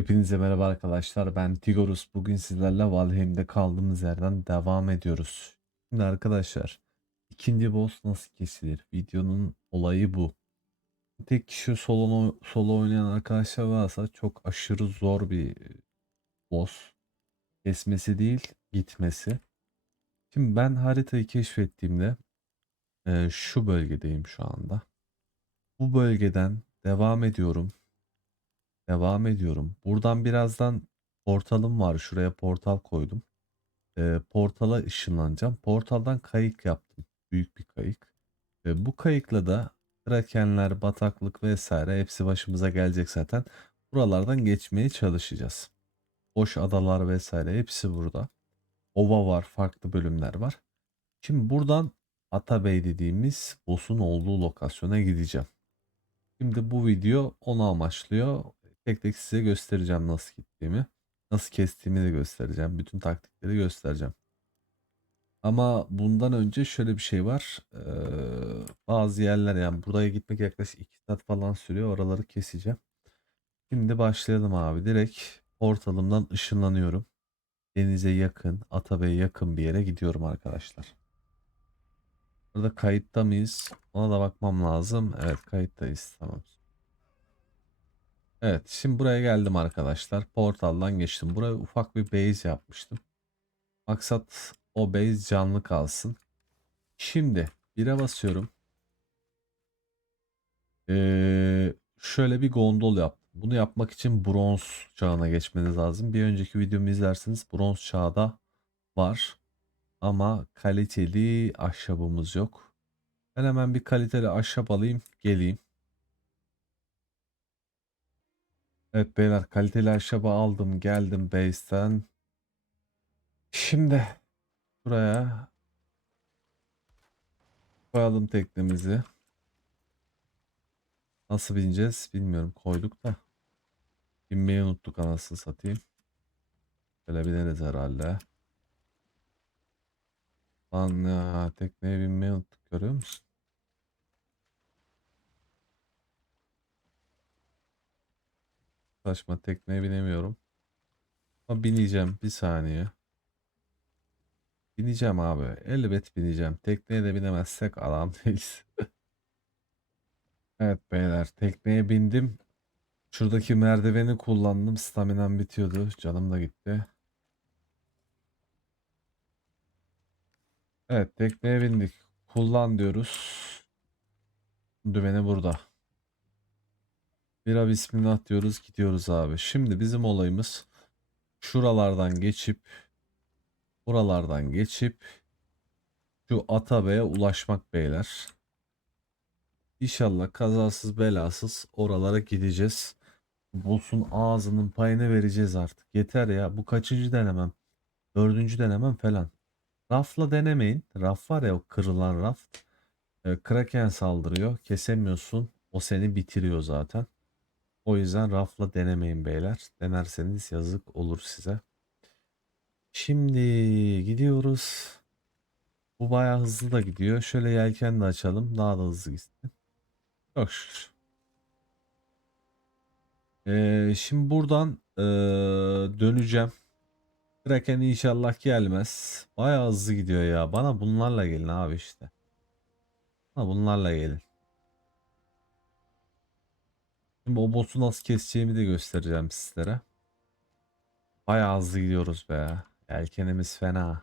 Hepinize merhaba arkadaşlar. Ben Tigorus. Bugün sizlerle Valheim'de kaldığımız yerden devam ediyoruz. Şimdi arkadaşlar ikinci boss nasıl kesilir? Videonun olayı bu. Tek kişi solo, solo oynayan arkadaşlar varsa çok aşırı zor bir boss. Kesmesi değil gitmesi. Şimdi ben haritayı keşfettiğimde e, şu bölgedeyim şu anda. Bu bölgeden devam ediyorum. Devam ediyorum. Buradan birazdan portalım var. Şuraya portal koydum. Ee, portala ışınlanacağım. Portaldan kayık yaptım. Büyük bir kayık. Ve bu kayıkla da krakenler, bataklık vesaire hepsi başımıza gelecek zaten. Buralardan geçmeye çalışacağız. Boş adalar vesaire hepsi burada. Ova var, farklı bölümler var. Şimdi buradan Atabey dediğimiz boss'un olduğu lokasyona gideceğim. Şimdi bu video onu amaçlıyor. Tek tek size göstereceğim nasıl gittiğimi. Nasıl kestiğimi de göstereceğim. Bütün taktikleri göstereceğim. Ama bundan önce şöyle bir şey var. Ee, bazı yerler yani buraya gitmek yaklaşık 2 saat falan sürüyor. Oraları keseceğim. Şimdi başlayalım abi. Direkt portalımdan ışınlanıyorum. Denize yakın, Atabey'e yakın bir yere gidiyorum arkadaşlar. Burada kayıtta mıyız? Ona da bakmam lazım. Evet kayıttayız. Tamam. Evet şimdi buraya geldim arkadaşlar. Portaldan geçtim. Buraya ufak bir base yapmıştım. Maksat o base canlı kalsın. Şimdi 1'e basıyorum. Ee, şöyle bir gondol yaptım. Bunu yapmak için bronz çağına geçmeniz lazım. Bir önceki videomu izlerseniz bronz çağda var. Ama kaliteli ahşabımız yok. Ben hemen bir kaliteli ahşap alayım geleyim. Evet beyler kaliteli ahşabı aldım geldim base'ten. Şimdi buraya koyalım teknemizi. Nasıl bineceğiz bilmiyorum koyduk da. Binmeyi unuttuk anasını satayım. Böyle bineriz herhalde. Lan ya tekneye binmeyi unuttuk görüyor musun? Saçma tekneye binemiyorum. Ama bineceğim bir saniye. Bineceğim abi. Elbet bineceğim. Tekneye de binemezsek adam değiliz. Evet beyler tekneye bindim. Şuradaki merdiveni kullandım. Staminam bitiyordu. Canım da gitti. Evet tekneye bindik. Kullan diyoruz. Dümeni burada. Bira bismillah diyoruz gidiyoruz abi. Şimdi bizim olayımız şuralardan geçip buralardan geçip şu Atabey'e ulaşmak beyler. İnşallah kazasız belasız oralara gideceğiz. Bulsun ağzının payını vereceğiz artık. Yeter ya bu kaçıncı denemem? Dördüncü denemem falan. Rafla denemeyin. Raf var ya o kırılan raf. E, Kraken saldırıyor. Kesemiyorsun. O seni bitiriyor zaten. O yüzden rafla denemeyin beyler. Denerseniz yazık olur size. Şimdi gidiyoruz. Bu bayağı hızlı da gidiyor. Şöyle yelken de açalım. Daha da hızlı gitsin. Çok şükür. Ee, şimdi buradan ee, döneceğim. Kraken inşallah gelmez. Bayağı hızlı gidiyor ya. Bana bunlarla gelin abi işte. Bana bunlarla gelin. Şimdi o boss'u nasıl keseceğimi de göstereceğim sizlere. Bayağı hızlı gidiyoruz be. Yelkenimiz fena.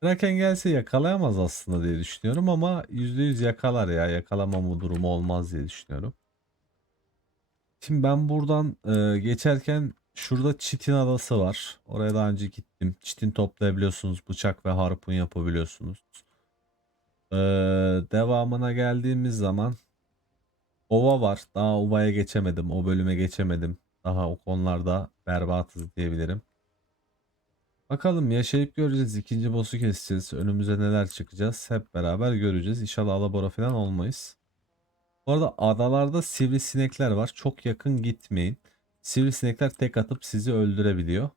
Kraken gelse yakalayamaz aslında diye düşünüyorum ama %100 yakalar ya. Yakalamama durumu olmaz diye düşünüyorum. Şimdi ben buradan e, geçerken şurada Çitin Adası var. Oraya daha önce gittim. Çitin toplayabiliyorsunuz. Bıçak ve harpun yapabiliyorsunuz. E, devamına geldiğimiz zaman Ova var. Daha ovaya geçemedim. O bölüme geçemedim. Daha o konularda berbatız diyebilirim. Bakalım yaşayıp göreceğiz. İkinci boss'u keseceğiz. Önümüze neler çıkacağız. Hep beraber göreceğiz. İnşallah alabora falan olmayız. Bu arada adalarda sivrisinekler var. Çok yakın gitmeyin. Sivrisinekler tek atıp sizi öldürebiliyor.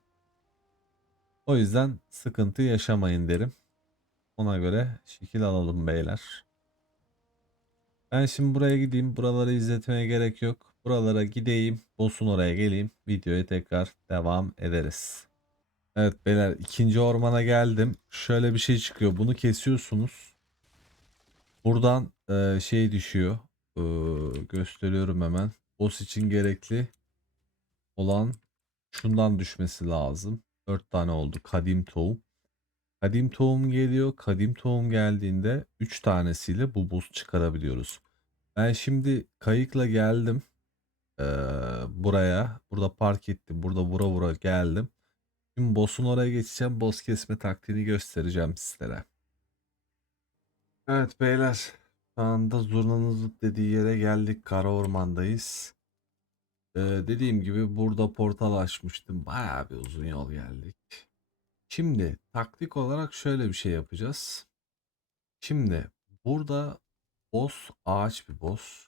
O yüzden sıkıntı yaşamayın derim. Ona göre şekil alalım beyler. Ben şimdi buraya gideyim. Buraları izletmeye gerek yok. Buralara gideyim. Boss'un oraya geleyim. Videoya tekrar devam ederiz. Evet beyler ikinci ormana geldim. Şöyle bir şey çıkıyor. Bunu kesiyorsunuz. Buradan e, şey düşüyor. E, gösteriyorum hemen. Boss için gerekli olan şundan düşmesi lazım. 4 tane oldu. Kadim tohum. Kadim tohum geliyor. Kadim tohum geldiğinde 3 tanesiyle bu boss çıkarabiliyoruz. Ben şimdi kayıkla geldim. Ee, buraya. Burada park ettim. Burada vura vura geldim. Şimdi boss'un oraya geçeceğim. Boss kesme taktiğini göstereceğim sizlere. Evet beyler. Şu anda zurnanın zıp dediği yere geldik. Kara ormandayız. Ee, dediğim gibi burada portal açmıştım. Bayağı bir uzun yol geldik. Şimdi taktik olarak şöyle bir şey yapacağız. Şimdi burada boss ağaç bir boss.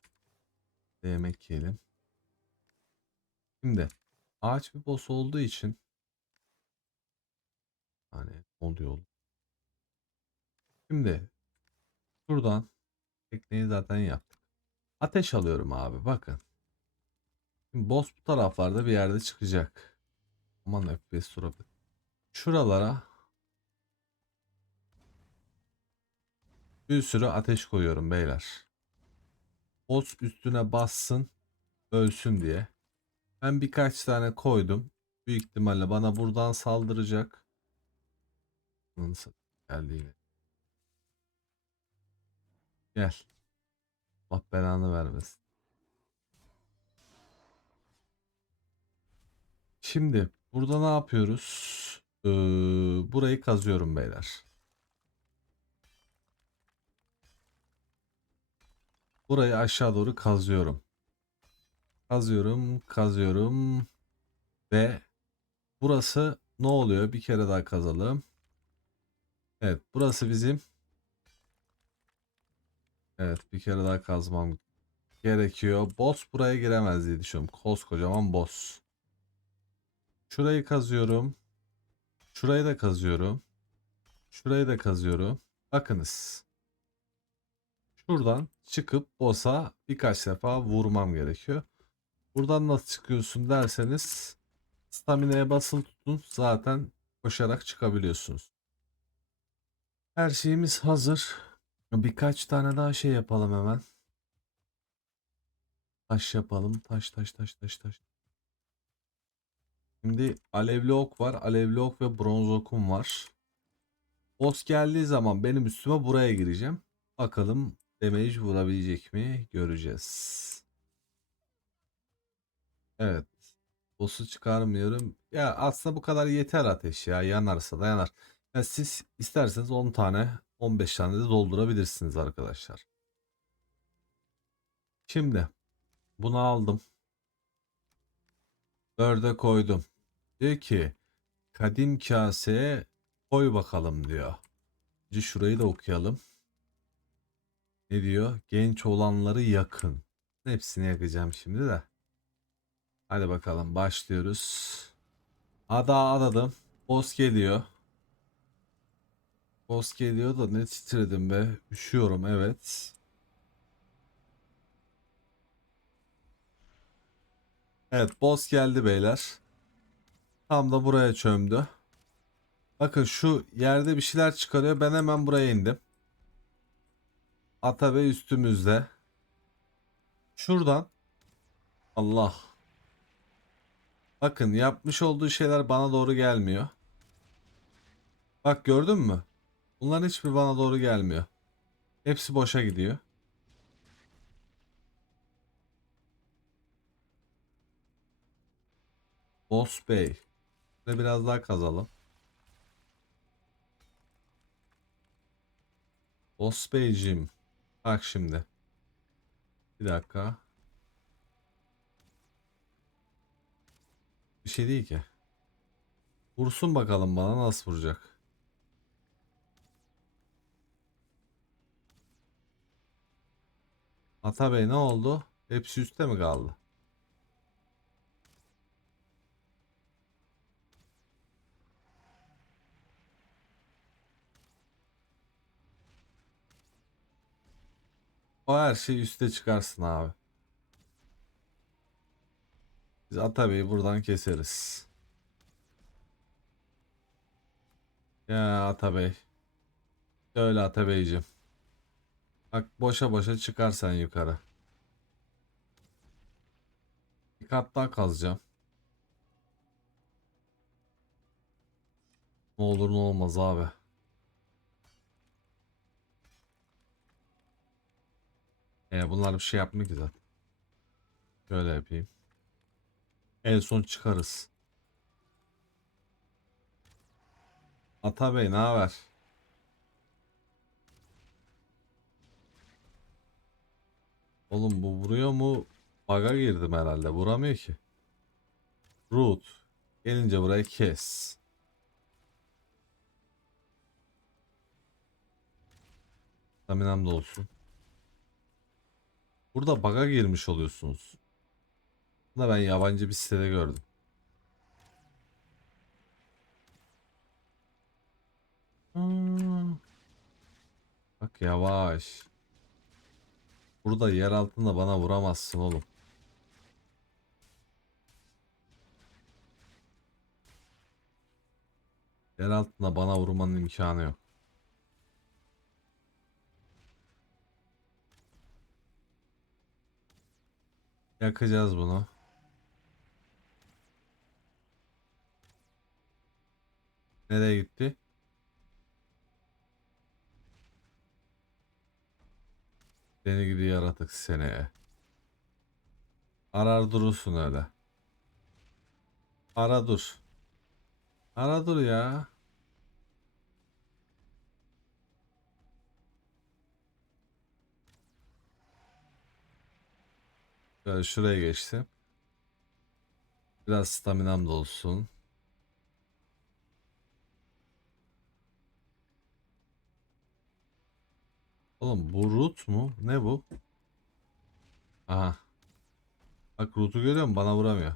Yemek yiyelim. Şimdi ağaç bir boss olduğu için hani oluyor? Şimdi şuradan tekneyi zaten yaptık. Ateş alıyorum abi bakın. Şimdi boss bu taraflarda bir yerde çıkacak. Aman FPS suratı. Şuralara bir sürü ateş koyuyorum beyler. Boss üstüne bassın, ölsün diye. Ben birkaç tane koydum. Büyük ihtimalle bana buradan saldıracak. Geldi yine. Gel. Allah belanı vermesin. Şimdi burada ne yapıyoruz? Ee, burayı kazıyorum beyler. Burayı aşağı doğru kazıyorum. Kazıyorum, kazıyorum ve burası ne oluyor? Bir kere daha kazalım. Evet, burası bizim. Evet, bir kere daha kazmam gerekiyor. Boss buraya giremez diye düşünüyorum. Koskocaman boss. Şurayı kazıyorum. Şurayı da kazıyorum. Şurayı da kazıyorum. Bakınız. Şuradan çıkıp boss'a birkaç defa vurmam gerekiyor. Buradan nasıl çıkıyorsun derseniz stamina'ya basılı tutun. Zaten koşarak çıkabiliyorsunuz. Her şeyimiz hazır. Birkaç tane daha şey yapalım hemen. Taş yapalım. Taş taş taş taş taş. Şimdi alevli ok var. Alevli ok ve bronz okum var. Boss geldiği zaman benim üstüme buraya gireceğim. Bakalım damage vurabilecek mi? Göreceğiz. Evet. Boss'u çıkarmıyorum. Ya aslında bu kadar yeter ateş ya. Yanarsa da yanar. Ya siz isterseniz 10 tane 15 tane de doldurabilirsiniz arkadaşlar. Şimdi bunu aldım. Dörde koydum. Diyor ki kadim kaseye koy bakalım diyor. Önce şurayı da okuyalım. Ne diyor? Genç olanları yakın. Hepsini yakacağım şimdi de. Hadi bakalım başlıyoruz. Ada adadım. Boss geliyor. Boss geliyor da ne titredim be. Üşüyorum evet. Evet boss geldi beyler. Tam da buraya çömdü. Bakın şu yerde bir şeyler çıkarıyor. Ben hemen buraya indim. Atabey üstümüzde. Şuradan. Allah. Bakın yapmış olduğu şeyler bana doğru gelmiyor. Bak gördün mü? Bunların hiçbir bana doğru gelmiyor. Hepsi boşa gidiyor. Boss Bey. Şöyle biraz daha kazalım. Boss Beyciğim. Bak şimdi. Bir dakika. Bir şey değil ki. Vursun bakalım bana nasıl vuracak. Atabey ne oldu? Hepsi üstte mi kaldı? O her şey üste çıkarsın abi. Biz Atabey'i buradan keseriz. Ya Atabey. Söyle Atabeyciğim. Bak boşa boşa çıkar sen yukarı. Bir kat daha kazacağım. Ne olur ne olmaz abi. E bunlar bir şey yapmıyor ki zaten. Şöyle yapayım. En son çıkarız. Atabey ne haber? Oğlum bu vuruyor mu? Baga girdim herhalde. Vuramıyor ki. Root. Gelince burayı kes. Staminam da olsun. Burada baga girmiş oluyorsunuz. Bunu ben yabancı bir sitede gördüm. Hmm. Bak yavaş. Burada yer altında bana vuramazsın oğlum. Yer altında bana vurmanın imkanı yok. Yakacağız bunu. Nereye gitti? Seni gidi yaratık seni. Arar durursun öyle. Ara dur. Ara dur ya. Şöyle şuraya geçtim. Biraz staminam da olsun. Oğlum bu root mu? Ne bu? Aha. Bak root'u görüyor musun? Bana vuramıyor.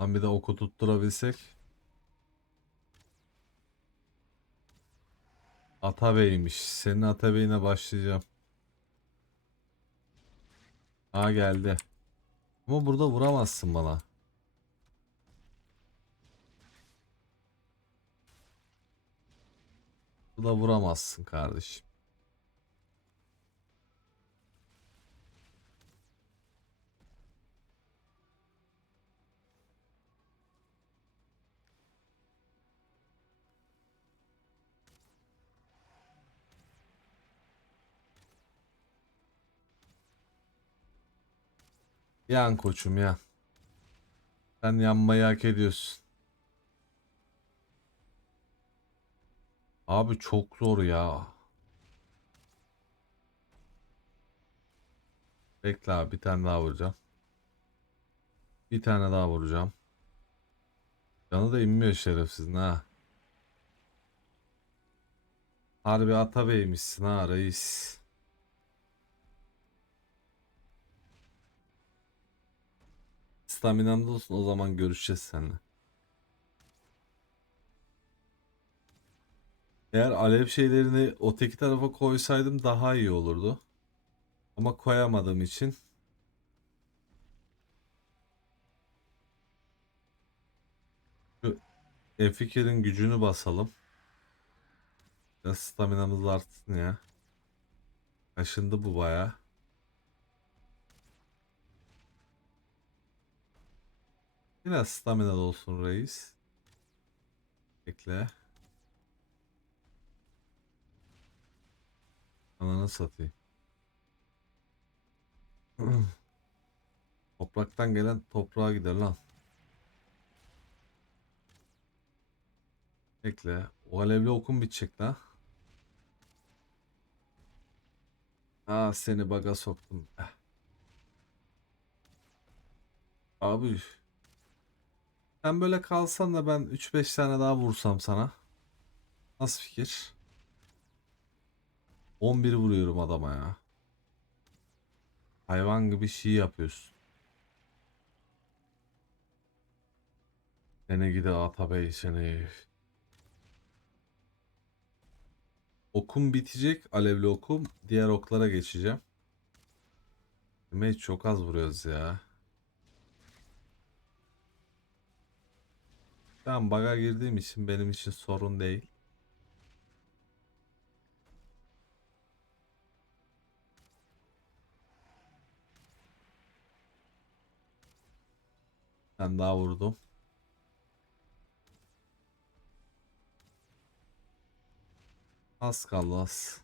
Lan bir de oku tutturabilsek. Atabey'miş. Senin Atabey'ine başlayacağım. Ha geldi. Ama burada vuramazsın bana. Burada vuramazsın kardeşim. Yan koçum yan. Sen yanmayı hak ediyorsun. Abi çok zor ya. Bekle abi bir tane daha vuracağım. Bir tane daha vuracağım. Canı da inmiyor şerefsizin ha. Harbi Atabey'mişsin ha reis. Staminamda olsun o zaman görüşeceğiz seninle. Eğer alev şeylerini öteki tarafa koysaydım daha iyi olurdu. Ama koyamadığım için şu Efikir'in gücünü basalım. Biraz staminamız artsın ya. Kaşındı bu baya. Biraz stamina olsun reis. Bekle. Ananı satayım. Topraktan gelen toprağa gider lan. Bekle. O alevli okun bitecek la. Aa seni baga soktum. Abi. Sen böyle kalsan da ben 3-5 tane daha vursam sana. Nasıl fikir? 11 vuruyorum adama ya. Hayvan gibi şey yapıyorsun. Seni gide Atabey seni. Okum bitecek. Alevli okum. Diğer oklara geçeceğim. Damage çok az vuruyoruz ya. Ben bug'a girdiğim için benim için sorun değil. Ben daha vurdum. Az kaldı az.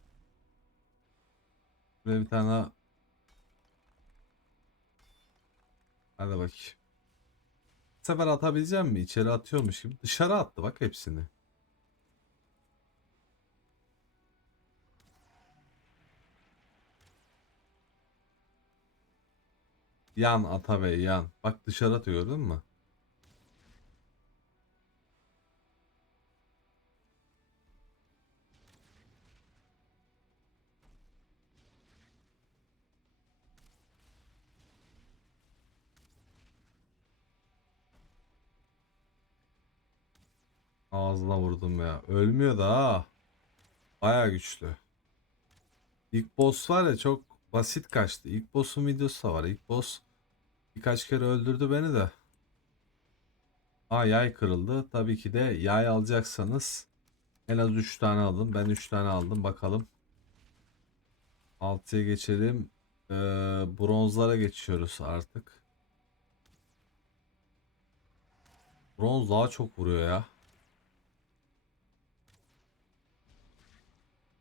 Buraya bir tane Hadi bakayım. Sefer atabileceğim mi? İçeri atıyormuş gibi. Dışarı attı bak hepsini. Yan Atabey yan. Bak dışarı atıyor gördün mü? Ağzına vurdum ya. Ölmüyor da ha. Baya güçlü. İlk boss var ya çok basit kaçtı. İlk boss'un videosu da var. İlk boss birkaç kere öldürdü beni de. Aa yay kırıldı. Tabii ki de yay alacaksanız en az 3 tane alın. Ben 3 tane aldım. Bakalım. 6'ya geçelim. Ee, bronzlara geçiyoruz artık. Bronz daha çok vuruyor ya.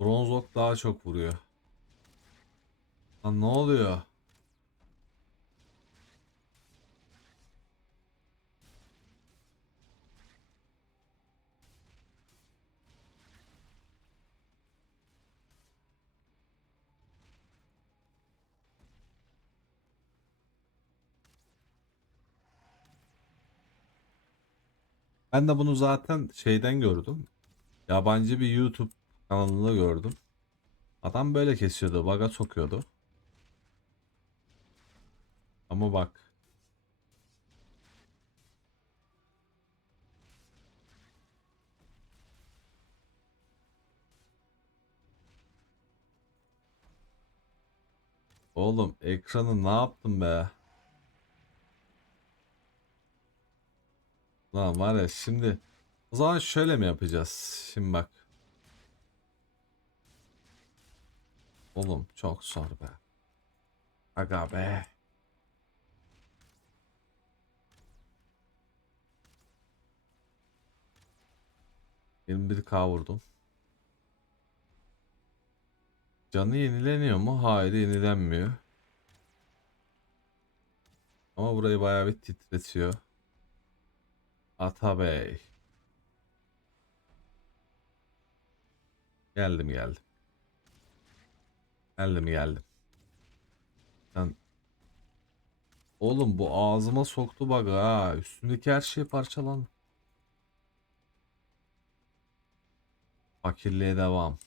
Bronz ok daha çok vuruyor. Lan ne oluyor? Ben de bunu zaten şeyden gördüm. Yabancı bir YouTube kanalında gördüm. Adam böyle kesiyordu, baga sokuyordu. Ama bak. Oğlum ekranı ne yaptın be? Lan var ya şimdi o zaman şöyle mi yapacağız? Şimdi bak. Oğlum çok zor be. Aga be. Yirmi bir K vurdum. Canı yenileniyor mu? Hayır yenilenmiyor. Ama burayı bayağı bir titretiyor. Atabey. Geldim geldim. Geldim geldim. Sen... Oğlum bu ağzıma soktu bak ha. Üstündeki her şey parçalandı. Fakirliğe devam.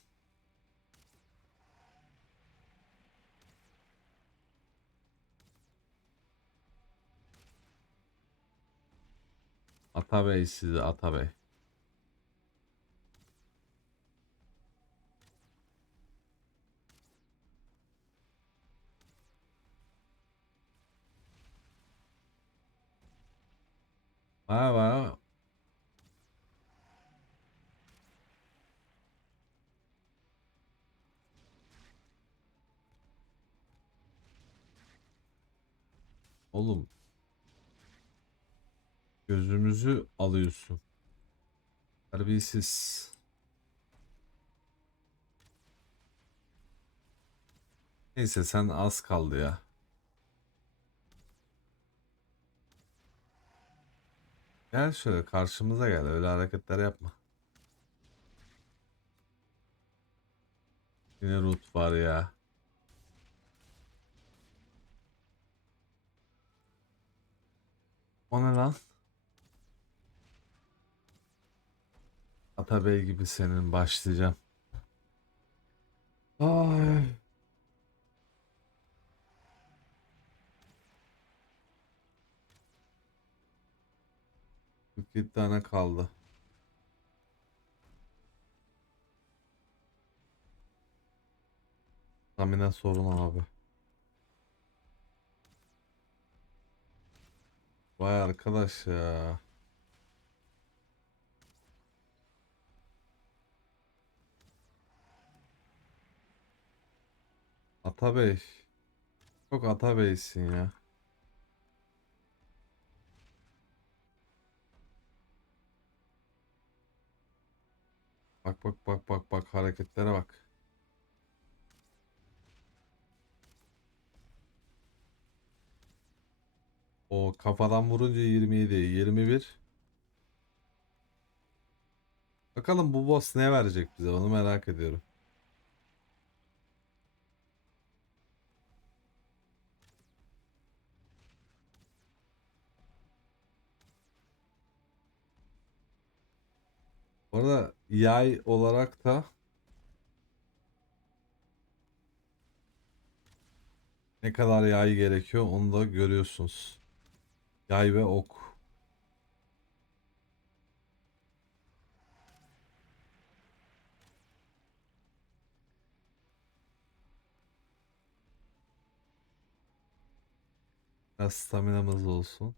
Atabey sizi Atabey. Baya baya Oğlum gözümüzü alıyorsun. Terbiyesiz. Neyse sen az kaldı ya. Gel şöyle karşımıza gel. Öyle hareketler yapma. Yine root var ya. O ne lan? Atabey gibi senin başlayacağım. Bir tane kaldı. Stamina sorun abi. Vay arkadaş ya. Ata 5. Çok ata 5'sin ya. Bak bak bak bak bak hareketlere bak. O kafadan vurunca 27, 21. Bakalım bu boss ne verecek bize onu merak ediyorum. Bu arada yay olarak da ne kadar yay gerekiyor onu da görüyorsunuz. Yay ve ok. Biraz staminamız olsun.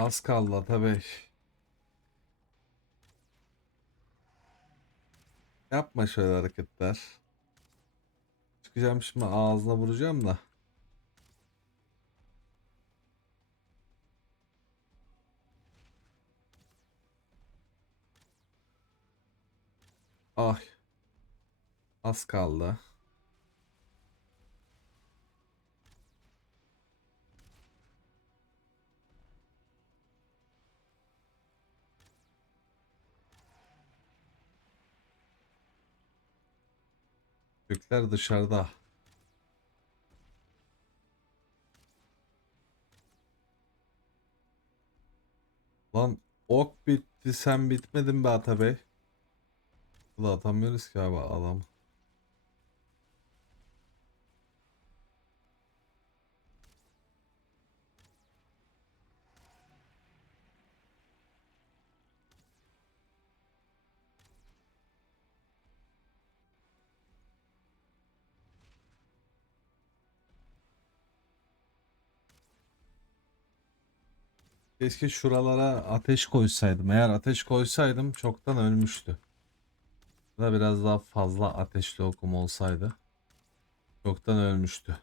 Az kaldı Atabey. Yapma şöyle hareketler. Çıkacağım şimdi ağzına vuracağım da. Ay. Az kaldı. Gökler dışarıda. Lan ok bitti sen bitmedin be Atabey. Bu da atamıyoruz ki abi adam. Keşke şuralara ateş koysaydım. Eğer ateş koysaydım çoktan ölmüştü. Da biraz daha fazla ateşli okum olsaydı çoktan ölmüştü.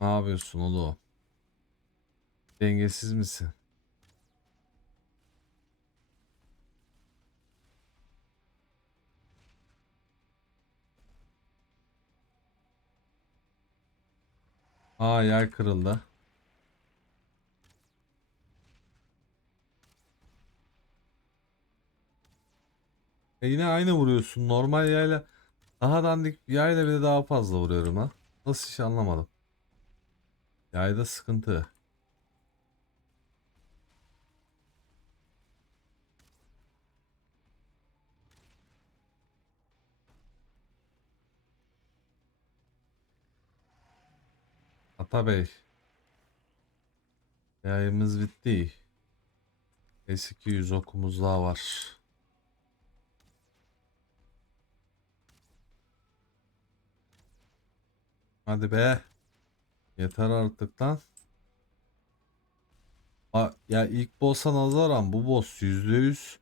Ne yapıyorsun oğlum? Dengesiz misin? Aa yay kırıldı. E yine aynı vuruyorsun. Normal yayla daha dandik yayla bile daha fazla vuruyorum ha. Nasıl iş anlamadım. Yayda sıkıntı. Atabey. Yayımız bitti. Eski yüz okumuz daha var. Hadi be. Yeter artık lan. A- ya ilk boss'a nazaran bu boss %100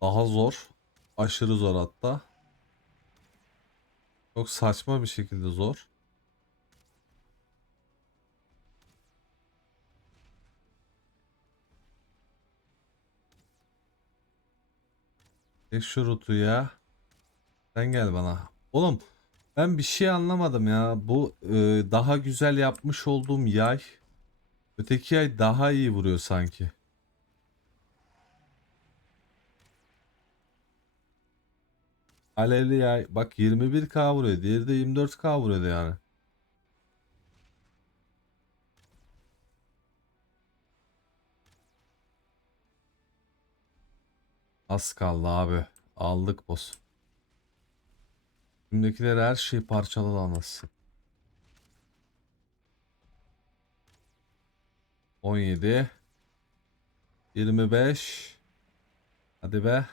daha zor. Aşırı zor hatta. Çok saçma bir şekilde zor. Çek şu rutu ya. Sen gel bana. Oğlum ben bir şey anlamadım ya. Bu e, daha güzel yapmış olduğum yay. Öteki yay daha iyi vuruyor sanki. Alevli yay. Bak 21k vuruyor. Diğeri de 24k vuruyordu yani. Az kaldı abi. Aldık boss. Şimdikileri her şeyi parçaladı anasını. 17 25 Hadi be.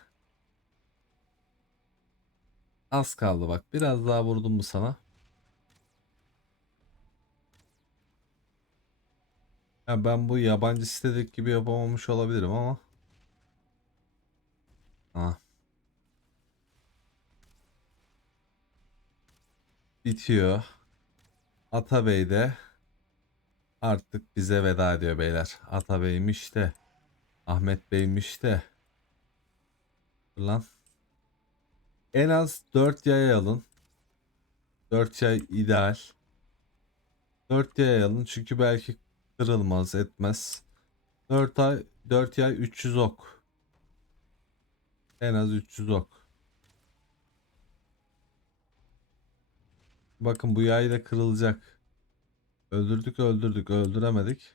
Az kaldı bak. Biraz daha vurdum mu sana? Ya ben bu yabancı sitedeki gibi yapamamış olabilirim ama. Ha. Bitiyor. Atabey de artık bize veda ediyor beyler. Atabey'miş de. Ahmet Bey'miş de. Lan. En az 4 yay alın. 4 yay ideal. 4 yay alın çünkü belki kırılmaz etmez. 4 ay 4 yay 300 ok. En az 300 ok. Bakın bu yay da kırılacak. Öldürdük öldürdük öldüremedik.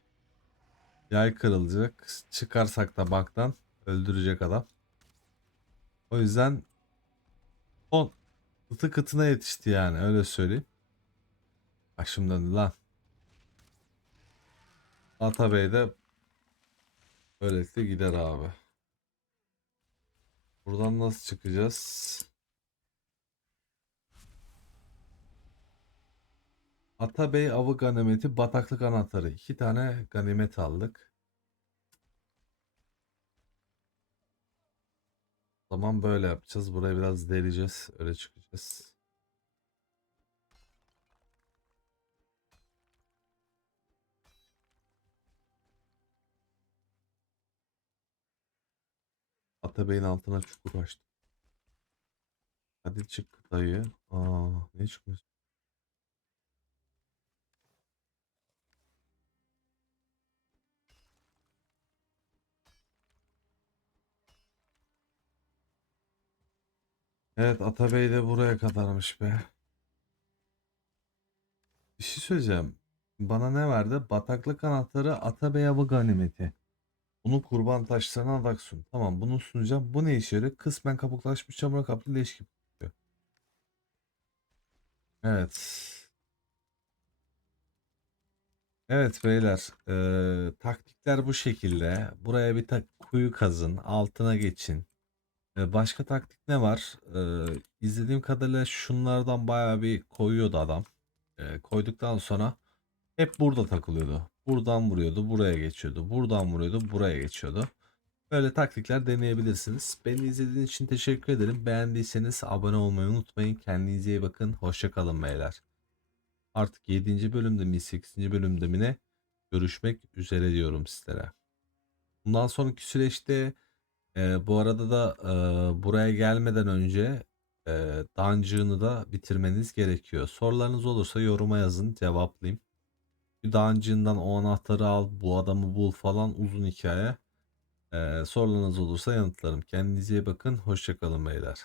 Yay kırılacak. Çıkarsak da baktan öldürecek adam. O yüzden on kıtı kıtına yetişti yani öyle söyleyeyim. Başım döndü lan. Atabey de böylelikle gider abi. Buradan nasıl çıkacağız? Atabey avı ganimeti bataklık anahtarı. iki tane ganimet aldık. O zaman böyle yapacağız. Burayı biraz deleceğiz. Öyle çıkacağız. Atabey'in altına çukur açtım. Hadi çık dayı. Aa, ne çıkmış? Evet Atabey de buraya kadarmış be. Bir şey söyleyeceğim. Bana ne verdi? Bataklık anahtarı Atabey avı ganimeti. Bunu kurban taşlarına adaksın. Tamam bunu sunacağım. Bu ne işe yarıyor? Kısmen kabuklaşmış çamura kaplı leş gibi. Evet. Evet beyler. eee, taktikler bu şekilde. Buraya bir tak kuyu kazın. Altına geçin. Ee, Başka taktik ne var? Ee, izlediğim kadarıyla şunlardan bayağı bir koyuyordu adam. Ee, koyduktan sonra hep burada takılıyordu. Buradan vuruyordu, buraya geçiyordu. Buradan vuruyordu, buraya geçiyordu. Böyle taktikler deneyebilirsiniz. Beni izlediğiniz için teşekkür ederim. Beğendiyseniz abone olmayı unutmayın. Kendinize iyi bakın. Hoşça kalın beyler. Artık 7. bölümde mi 8. bölümde mi ne görüşmek üzere diyorum sizlere. Bundan sonraki süreçte ee, bu arada da e, buraya gelmeden önce e, dungeon'ı da bitirmeniz gerekiyor. Sorularınız olursa yoruma yazın cevaplayayım. Dungeon'dan o anahtarı al, bu adamı bul falan uzun hikaye. Ee, sorularınız olursa yanıtlarım. Kendinize iyi bakın. Hoşçakalın beyler.